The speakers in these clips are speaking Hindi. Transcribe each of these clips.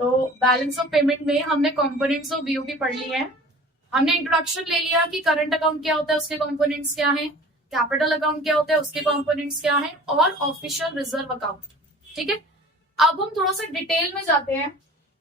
तो बैलेंस ऑफ पेमेंट में हमने कंपोनेंट्स ऑफ बीओपी पढ़ लिए हैं। हमने इंट्रोडक्शन ले लिया कि करंट अकाउंट क्या होता है, उसके कंपोनेंट्स क्या हैं, कैपिटल अकाउंट क्या होता है, उसके कंपोनेंट्स क्या हैं, और ऑफिशियल रिजर्व अकाउंट। ठीक है, अब हम थोड़ा सा डिटेल में जाते हैं।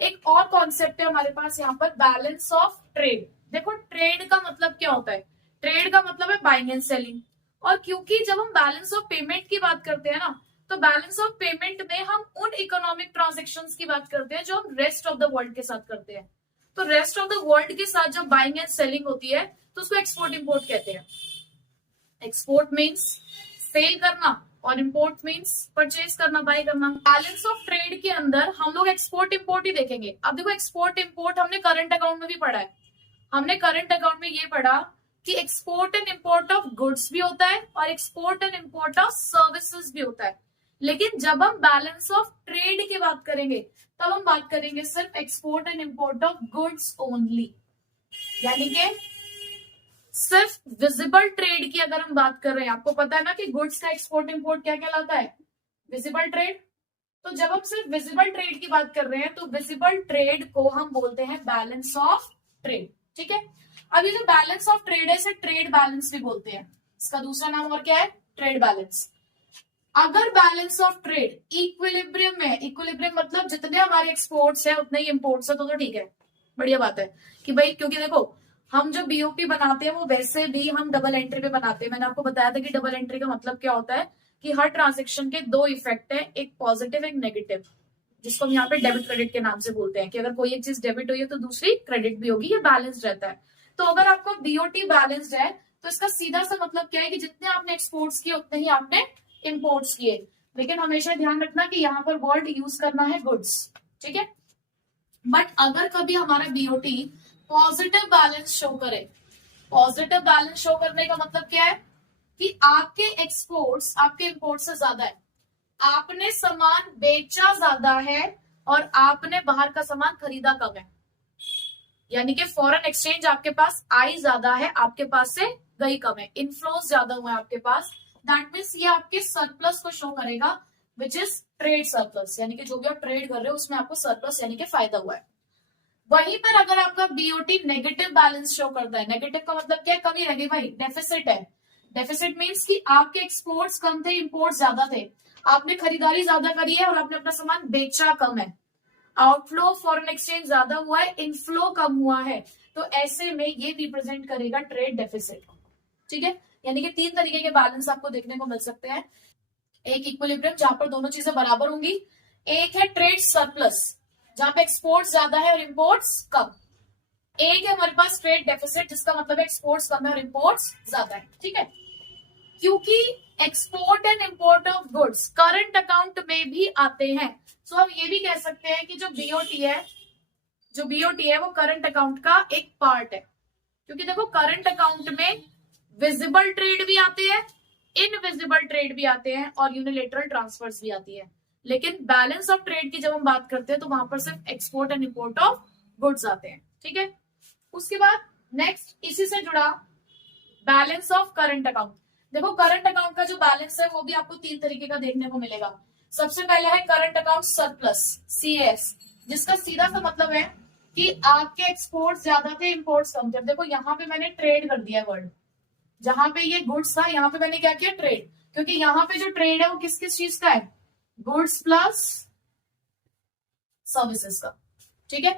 एक और कॉन्सेप्ट है हमारे पास यहाँ पर, बैलेंस ऑफ ट्रेड। देखो ट्रेड का मतलब क्या होता है, ट्रेड का मतलब है बाइंग एंड सेलिंग। और क्योंकि जब हम बैलेंस ऑफ पेमेंट की बात करते हैं ना, तो बैलेंस ऑफ पेमेंट में हम उन इकोनॉमिक ट्रांजेक्शंस की बात करते हैं जो हम रेस्ट ऑफ द वर्ल्ड के साथ करते हैं। तो रेस्ट ऑफ द वर्ल्ड के साथ जब बाइंग एंड सेलिंग होती है तो उसको एक्सपोर्ट इंपोर्ट कहते हैं। एक्सपोर्ट मीन्स सेल करना और इंपोर्ट मीन्स परचेज करना, बाय करना। बैलेंस ऑफ ट्रेड के अंदर हम लोग एक्सपोर्ट इंपोर्ट ही देखेंगे। अब देखो एक्सपोर्ट इंपोर्ट हमने करंट अकाउंट में भी पढ़ा है। हमने करंट अकाउंट में ये पढ़ा कि export and import of goods भी होता है और export and import of services भी होता है। लेकिन जब हम बैलेंस ऑफ ट्रेड की बात करेंगे तब हम बात करेंगे सिर्फ export and import of goods only. यानी कि सिर्फ विजिबल ट्रेड की अगर हम बात कर रहे हैं, आपको पता है ना कि गुड्स का एक्सपोर्ट इंपोर्ट क्या कहलाता है, विजिबल ट्रेड। तो जब हम सिर्फ विजिबल ट्रेड की बात कर रहे हैं तो विजिबल ट्रेड को हम बोलते हैं बैलेंस ऑफ ट्रेड। ठीक है, अब ये जो बैलेंस ऑफ ट्रेड है इसे ट्रेड बैलेंस भी बोलते हैं। इसका दूसरा नाम और क्या है, ट्रेड बैलेंस। अगर बैलेंस ऑफ ट्रेड इक्विलिब्रियम में, इक्विलिब्रियम मतलब जितने हमारे एक्सपोर्ट्स है उतने ही इंपोर्ट्स है, तो ठीक है, बढ़िया बात है कि भाई, क्योंकि देखो हम जो बीओपी बनाते हैं वो वैसे भी हम डबल एंट्री पे बनाते हैं। मैंने आपको बताया था कि डबल एंट्री का मतलब क्या होता है कि हर ट्रांजेक्शन के दो इफेक्ट है, एक पॉजिटिव एक नेगेटिव, जिसको हम यहाँ पे डेबिट क्रेडिट के नाम से बोलते हैं कि अगर कोई एक चीज डेबिट हुई है तो दूसरी क्रेडिट भी होगी, ये बैलेंस रहता है। तो अगर आपका बीओटी बैलेंस्ड है तो इसका सीधा सा मतलब क्या है कि जितने आपने एक्सपोर्ट्स किए उतने ही आपने इंपोर्ट्स किए। लेकिन हमेशा ध्यान रखना कि यहाँ पर वर्ड यूज करना है गुड्स। ठीक है, बट अगर कभी हमारा बीओटी पॉजिटिव बैलेंस शो करे, पॉजिटिव बैलेंस शो करने का मतलब क्या है कि आपके एक्सपोर्ट्स आपके इंपोर्ट्स से ज्यादा है, आपने सामान बेचा ज्यादा है और आपने बाहर का सामान खरीदा कम है। यानी कि फॉरेन एक्सचेंज आपके पास आई ज्यादा है, आपके पास से गई कम है, इनफ्लोज ज्यादा हुआ है आपके पास। दैट मीन्स ये आपके सरप्लस को शो करेगा, विच इज ट्रेड सरप्लस। यानी कि जो भी आप ट्रेड कर रहे हो उसमें आपको सरप्लस यानी कि फायदा हुआ है। वहीं पर अगर आपका बीओटी नेगेटिव बैलेंस शो करता है, नेगेटिव का मतलब क्या है, कमी रह गई भाई, डेफिसिट है। डेफिसिट मीन्स कि आपके एक्सपोर्ट्स कम थे, इंपोर्ट्स ज्यादा थे, आपने खरीदारी ज्यादा करी है और आपने अपना सामान बेचा कम है। आउटफ्लो फॉरेन एक्सचेंज ज्यादा हुआ है, इनफ्लो कम हुआ है, तो ऐसे में ये रिप्रेजेंट करेगा ट्रेड डेफिसिट। ठीक है, यानी कि तीन तरीके के बैलेंस आपको देखने को मिल सकते हैं। एक इक्विलिब्रियम जहां पर दोनों चीजें बराबर होंगी, एक है ट्रेड सरप्लस जहां पे एक्सपोर्ट्स ज्यादा है और इंपोर्ट्स कम, एक है हमारे पास ट्रेड डेफिसिट जिसका मतलब है एक्सपोर्ट्स कम है और इंपोर्ट्स ज्यादा है। ठीक है, क्योंकि export and import of goods current account में भी आते हैं, सो हम ये भी कह सकते हैं कि जो बीओटी है वो करंट अकाउंट का एक पार्ट है। क्योंकि देखो करंट अकाउंट में विजिबल ट्रेड भी आते हैं, इनविजिबल ट्रेड भी आते हैं और यूनिलेटरल ट्रांसफर्स भी आती है। लेकिन बैलेंस ऑफ ट्रेड की जब हम बात करते हैं तो वहां पर सिर्फ export and import of goods आते हैं। ठीक है, उसके बाद नेक्स्ट इसी से जुड़ा बैलेंस ऑफ करंट अकाउंट। देखो करंट अकाउंट का जो बैलेंस है वो भी आपको तीन तरीके का देखने को मिलेगा। सबसे पहला है करंट अकाउंट सरप्लस, सीएस, जिसका सीधा सा मतलब है कि आपके एक्सपोर्ट ज्यादा थे, इंपोर्ट्स कम थे। देखो यहाँ पे मैंने ट्रेड कर दिया वर्ड, जहां पे ये गुड्स था यहाँ पे मैंने क्या किया, ट्रेड। क्योंकि यहाँ पे जो ट्रेड है वो किस किस चीज का है, गुड्स प्लस सर्विसेज का। ठीक है,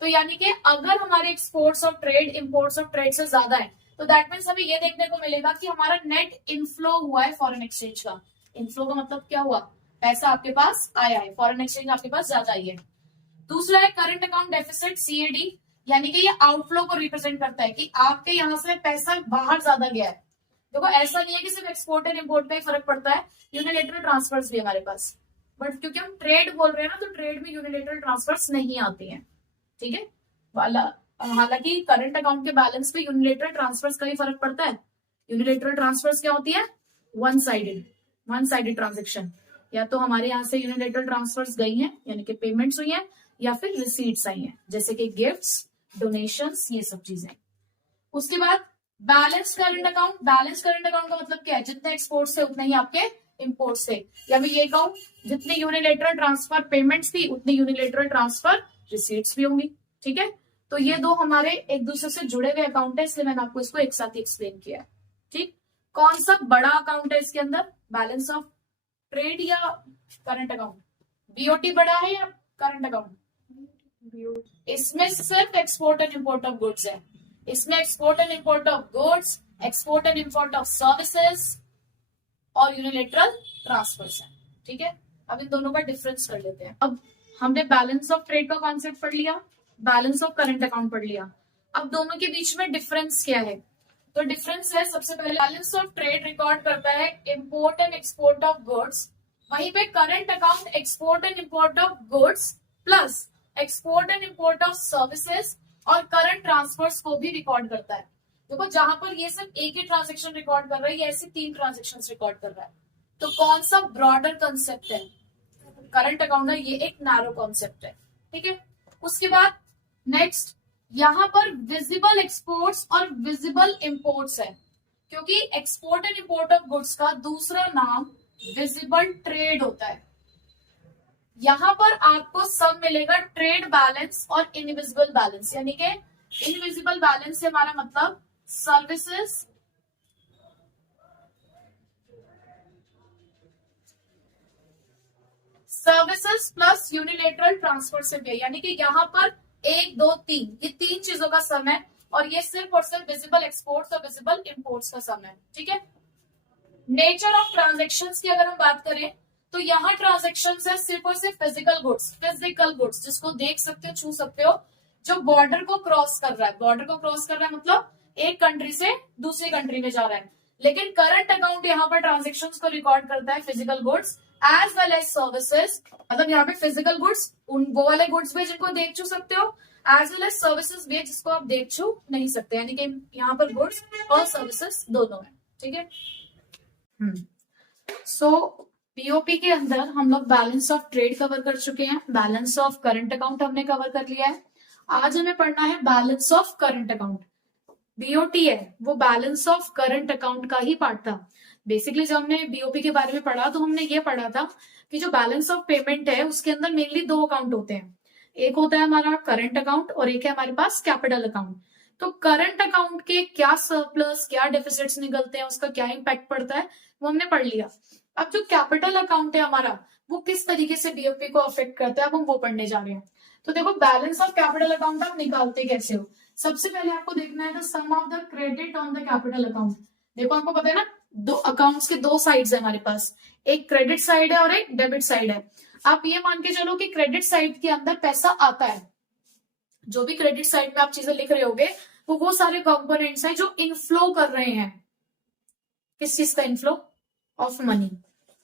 तो यानी कि अगर हमारे exports of trade imports of trade से ज्यादा है तो दैट मीन्स हमें ये देखने को मिलेगा कि हमारा नेट इनफ्लो हुआ है फॉरेन एक्सचेंज का। इनफ्लो का मतलब क्या हुआ, पैसा आपके पास आया है, फॉरेन एक्सचेंज आपके पास ज्यादा आई है। दूसरा है करंट अकाउंट डेफिसिट, सीएडी, यानी कि ये आउटफ्लो को रिप्रेजेंट करता है कि आपके यहाँ से पैसा बाहर ज्यादा गया है। देखो ऐसा नहीं है कि सिर्फ एक्सपोर्ट एंड इंपोर्ट पे ही फर्क पड़ता है, यूनिलेटरल ट्रांसफर्स भी हमारे पास, बट क्योंकि हम ट्रेड बोल रहे हैं ना तो ट्रेड में यूनिलेटरल ट्रांसफर्स नहीं आती हैं। ठीक है, हालांकि करंट अकाउंट के बैलेंस पे यूनिलेटरल ट्रांसफर्स का ही फर्क पड़ता है। यूनिलेटरल ट्रांसफर्स क्या होती है, वन साइडेड ट्रांजेक्शन, या तो हमारे यहाँ से यूनिलेटरल ट्रांसफर्स गई हैं यानी कि पेमेंट्स हुई हैं, या फिर रिसीट्स आई हैं जैसे कि गिफ्ट्स, डोनेशंस, ये सब चीजें। उसके बाद balance current account, balance current account का मतलब क्या है, जितने एक्सपोर्ट्स थे उतने ही आपके इंपोर्ट्स थे, या मैं ये कहूं जितनी यूनिलेटरल ट्रांसफर पेमेंट्स थी उतनी यूनिलेटरल ट्रांसफर रिसीट्स भी होंगी। ठीक है, तो ये दो हमारे एक दूसरे से जुड़े हुए अकाउंट है, इसलिए मैंने आपको इसको एक साथ ही एक्सप्लेन किया है। ठीक, कौन सा बड़ा अकाउंट है इसके अंदर, बैलेंस ऑफ ट्रेड या करंट अकाउंट? बीओटी बड़ा है या करंट अकाउंट? इसमें सिर्फ export and import of goods है, इसमें export and import of goods, export and import of services और यूनिलेटरल ट्रांसफर्स है। ठीक है, अब इन दोनों का डिफरेंस कर लेते हैं। अब हमने बैलेंस ऑफ ट्रेड का कॉन्सेप्ट पढ़ लिया, बैलेंस ऑफ करंट अकाउंट पढ़ लिया। अब दोनों के बीच में डिफरेंस क्या है? तो डिफरेंस है, सबसे पहले बैलेंस ऑफ ट्रेड रिकॉर्ड करता है import and export of goods, वहीं पे current account export and import of goods plus export and import of services और करंट ट्रांसफर्स को भी रिकॉर्ड करता है। देखो, जहां पर ये सिर्फ एक ही ट्रांजेक्शन रिकॉर्ड कर रहा है, ये ऐसे 3 ट्रांजेक्शन रिकॉर्ड कर रहा है। तो कौन सा ब्रॉडर कंसेप्ट है? करंट अकाउंट का ये एक नैरो कॉन्सेप्ट है। ठीक है, उसके बाद नेक्स्ट यहां पर विजिबल एक्सपोर्ट्स और विजिबल इंपोर्ट्स है, क्योंकि export and import of goods का दूसरा नाम विजिबल ट्रेड होता है। यहां पर आपको सब मिलेगा ट्रेड बैलेंस और इनविजिबल बैलेंस, यानी कि इनविजिबल बैलेंस से हमारा मतलब सर्विसेज प्लस यूनिलेटरल ट्रांसफर से भी, यानी कि यहाँ पर 1 2 3 ये 3 चीजों का सम है, और ये सिर्फ और सिर्फ विजिबल एक्सपोर्ट्स और विजिबल इंपोर्ट्स का सम है। ठीक है, नेचर ऑफ ट्रांजेक्शन्स की अगर हम बात करें तो यहाँ ट्रांजेक्शन्स है सिर्फ और सिर्फ फिजिकल गुड्स जिसको देख सकते हो, छू सकते हो, जो बॉर्डर को क्रॉस कर रहा है। बॉर्डर को क्रॉस कर रहा है मतलब एक कंट्री से दूसरी कंट्री में जा रहा है। लेकिन करंट अकाउंट यहाँ पर ट्रांजेक्शन्स को रिकॉर्ड करता है physical goods as well as services, मतलब यहाँ पे फिजिकल गुड्स उन वो वाले गुड्स भी जिनको देख छू सकते हो, एज वेल एज सर्विसेज भी जिसको आप देख छू नहीं सकते, यानी कि यहाँ पर गुड्स और सर्विसेज दोनों है। ठीक है, सो पीओपी के अंदर हम लोग बैलेंस ऑफ ट्रेड कवर कर चुके हैं, बैलेंस ऑफ करंट अकाउंट हमने कवर कर लिया है। आज हमें पढ़ना है balance of current account. BOT है वो बैलेंस ऑफ करंट अकाउंट का ही पार्ट था। बेसिकली जब हमने बीओपी के बारे में पढ़ा तो हमने ये पढ़ा था कि जो बैलेंस ऑफ पेमेंट है उसके अंदर मेनली 2 अकाउंट होते हैं, एक होता है हमारा करंट अकाउंट और एक है हमारे पास कैपिटल अकाउंट। तो करंट अकाउंट के क्या सरप्लस, क्या डेफिसिट्स निकलते हैं, उसका क्या इम्पैक्ट पड़ता है, वो हमने पढ़ लिया। अब जो कैपिटल अकाउंट है हमारा वो किस तरीके से बीओपी को अफेक्ट करता है, अब हम वो पढ़ने जा रहे हैं। तो देखो, बैलेंस ऑफ कैपिटल अकाउंट आप निकालते कैसे हो? सबसे पहले आपको देखना है the sum of the credit on the capital account. देखो, आपको पता है ना, 2 अकाउंट्स के 2 साइड्स है हमारे पास, एक क्रेडिट साइड है और एक डेबिट साइड है। आप ये मान के चलो कि क्रेडिट साइड के अंदर पैसा आता है, जो भी क्रेडिट साइड में आप चीजें लिख रहे होगे वो सारे कंपोनेंट्स हैं जो इनफ्लो कर रहे हैं। किस चीज का इनफ्लो? Of money.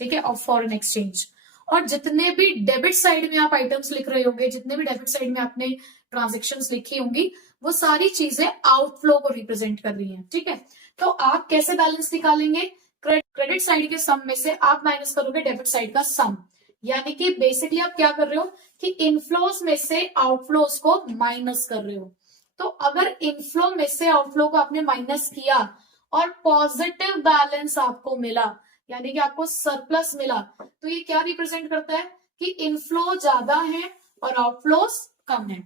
ठीक है, ऑफ फॉरेन एक्सचेंज। और जितने भी डेबिट साइड में आप आइटम्स लिख रहे होंगे, जितने भी डेबिट साइड में आपने ट्रांजेक्शन्स लिखी होंगी, वो सारी चीजें आउटफ्लो को रिप्रेजेंट कर रही हैं। ठीक है, तो आप कैसे बैलेंस निकालेंगे? क्रेडिट साइड के सम में से आप माइनस करोगे डेबिट साइड का सम, यानी कि बेसिकली आप क्या कर रहे हो कि इनफ्लोज में से आउटफ्लोज को माइनस कर रहे हो। तो अगर इनफ्लो में से आउटफ्लो को आपने माइनस किया और पॉजिटिव बैलेंस आपको मिला, यानी कि आपको सरप्लस मिला, तो ये क्या रिप्रेजेंट करता है कि इनफ्लो ज्यादा है और आउटफ्लोज कम है।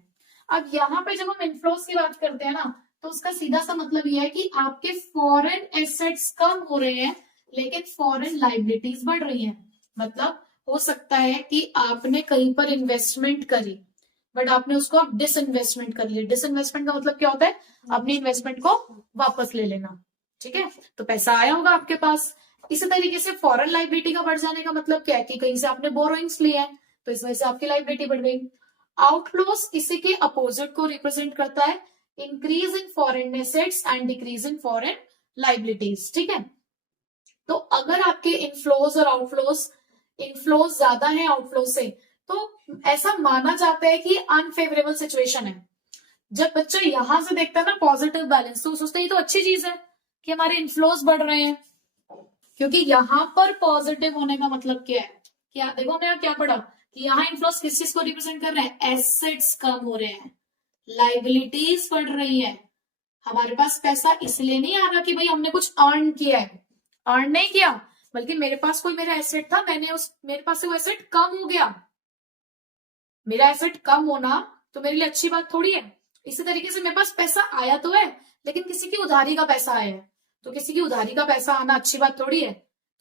अब यहाँ पे जब हम इनफ्लोज की बात करते हैं ना, तो उसका सीधा सा मतलब यह है कि आपके फॉरेन एसेट्स कम हो रहे हैं लेकिन फॉरेन लाइबिलिटीज बढ़ रही हैं। मतलब हो सकता है कि आपने कहीं पर इन्वेस्टमेंट करी बट आपने उसको अब डिसइन्वेस्टमेंट कर लिया। डिसइन्वेस्टमेंट का मतलब क्या होता है? अपनी इन्वेस्टमेंट को वापस ले लेना। ठीक है, तो पैसा आया होगा आपके पास। इसी तरीके से फॉरेन लाइबिलिटी का बढ़ जाने का मतलब क्या है कि कहीं से आपने बोरोइंग्स लिए हैं तो इस वजह से आपकी लाइबिलिटी बढ़ गई। आउटफ्लोज इसी के अपोजिट को रिप्रेजेंट करता है, increase in foreign assets and decrease in foreign liabilities. ठीक है, तो अगर आपके इनफ्लोज और आउटफ्लोज, इनफ्लोज ज्यादा है आउटफ्लो से, तो ऐसा माना जाता है कि अनफेवरेबल सिचुएशन है। जब बच्चा यहां से देखता है ना पॉजिटिव बैलेंस, तो सोचते हैं ये तो अच्छी चीज है कि हमारे इनफ्लोज बढ़ रहे हैं, क्योंकि यहां पर पॉजिटिव होने का मतलब क्या है? क्या देखो, हमने क्या पढ़ा कि यहाँ इनफ्लोज किस चीज को रिप्रेजेंट कर रहे हैं? एसेट्स कम हो रहे हैं, लाइबिलिटीज बढ़ रही है। हमारे पास पैसा इसलिए नहीं आ रहा कि भाई हमने कुछ अर्न किया है, अर्न नहीं किया, बल्कि मेरे पास कोई मेरा एसेट था, मेरे पास से वो एसेट कम हो गया। मेरा एसेट कम होना तो मेरे लिए अच्छी बात थोड़ी है। इसी तरीके से मेरे पास पैसा आया तो है, लेकिन किसी की उधारी का पैसा आया है, तो किसी की उधारी का पैसा आना अच्छी बात थोड़ी है।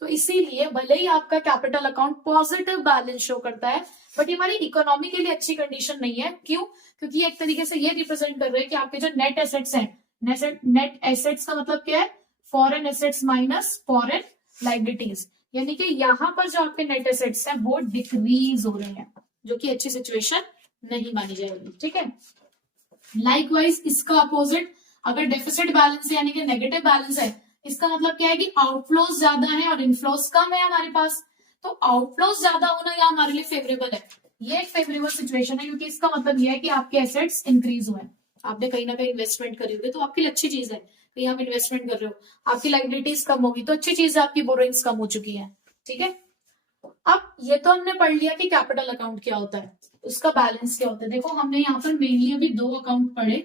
तो इसीलिए भले ही आपका capital account positive balance show करता है, बट ये हमारी इकोनॉमी के लिए अच्छी कंडीशन नहीं है। क्यों? क्योंकि एक तरीके से ये रिप्रेजेंट कर रहे हैं कि आपके जो नेट एसेट्स हैं, नेट एसेट्स का मतलब क्या है? Foreign assets minus foreign liabilities, यानी कि यहाँ पर जो आपके नेट एसेट्स हैं वो डिक्रीज हो रहे हैं, जो कि अच्छी सिचुएशन नहीं मानी जाएगी। ठीक है। लाइकवाइज इसका अपोजिट, अगर डेफिसिट बैलेंस यानी कि नेगेटिव बैलेंस है, इसका मतलब क्या है कि आउटफ्लोज ज्यादा है और इनफ्लोज कम है हमारे पास। तो आउटफ्लोज ज्यादा होना यह हमारे लिए फेवरेबल है, ये एक फेवरेबल सिचुएशन है, क्योंकि इसका मतलब यह है कि आपके एसेट्स इंक्रीज हुए, आपने कहीं ना कहीं इन्वेस्टमेंट करी होगी तो आपके लिए अच्छी चीज है, कहीं आप इन्वेस्टमेंट कर रहे हो, आपकी लाइबिलिटीज कम होगी तो अच्छी चीज है, आपकी बोरोइंग्स कम हो चुकी है। ठीक है। अब ये तो हमने पढ़ लिया कि कैपिटल अकाउंट क्या होता है, उसका बैलेंस क्या होता है। देखो हमने यहाँ पर मेनली अभी दो अकाउंट पढ़े,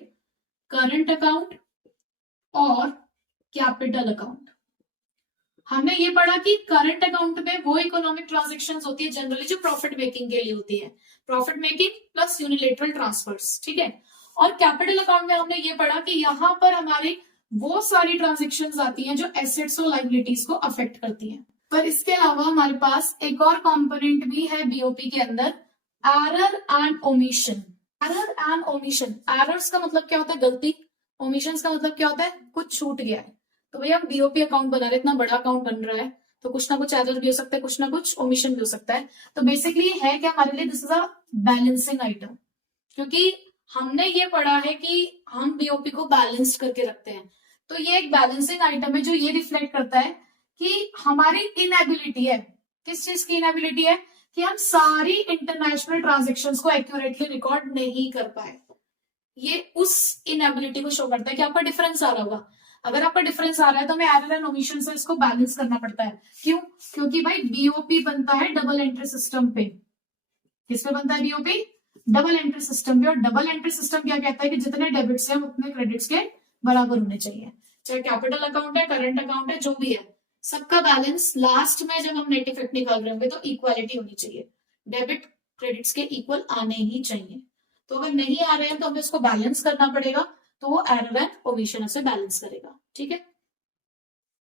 करंट अकाउंट और कैपिटल अकाउंट। हमने ये पढ़ा कि करंट अकाउंट में वो इकोनॉमिक ट्रांजैक्शंस होती है जनरली जो प्रॉफिट मेकिंग के लिए होती है, profit making plus unilateral transfers. ठीक है। और कैपिटल अकाउंट में हमने ये पढ़ा कि यहाँ पर हमारी वो सारी ट्रांजेक्शंस आती हैं जो एसेट्स और लाइबिलिटीज को अफेक्ट करती हैं। पर इसके अलावा हमारे पास एक और कंपोनेंट भी है बीओपी के अंदर, error and omission. Error and omission, errors का मतलब क्या होता है? गलती। ओमिशंस का मतलब क्या होता है? कुछ छूट गया है। तो भैया हम बीओपी अकाउंट बना रहे, इतना बड़ा अकाउंट बन रहा है, तो कुछ ना कुछ एरर भी हो सकता है, कुछ ना कुछ ओमिशन भी हो सकता है। तो बेसिकली है क्या हमारे लिए? This is a balancing item, क्योंकि हमने ये पढ़ा है कि हम बीओपी को बैलेंस करके रखते हैं। तो ये एक बैलेंसिंग आइटम है जो ये रिफ्लेक्ट करता है कि हमारी इनएबिलिटी है। किस चीज की इनएबिलिटी है? कि हम सारी इंटरनेशनल ट्रांजेक्शन्स को एक्यूरेटली रिकॉर्ड नहीं कर पाए। ये उस इनएबिलिटी को शो करता है कि आपका डिफरेंस आ रहा होगा। अगर आपका डिफरेंस आ रहा है तो हमें एरर एंड ओमिशन से इसको बैलेंस करना पड़ता है। क्यों? क्योंकि भाई बीओपी बनता है डबल एंट्री सिस्टम पे। किस पे बनता है बीओपी? डबल एंट्री सिस्टम पे। और डबल एंट्री सिस्टम क्या कहता है कि जितने डेबिट्स हैं उतने क्रेडिट्स के बराबर होने चाहिए। चाहे कैपिटल अकाउंट है, करंट अकाउंट है, जो भी है, सबका बैलेंस लास्ट में जब हम नेट इफेक्ट निकाल रहे होंगे तो इक्वालिटी होनी चाहिए, डेबिट क्रेडिट्स के इक्वल आने ही चाहिए। तो अगर नहीं आ रहे हैं तो हमें उसको बैलेंस करना पड़ेगा, तो वो एरर एंड ओमिशन से बैलेंस करेगा। ठीक है।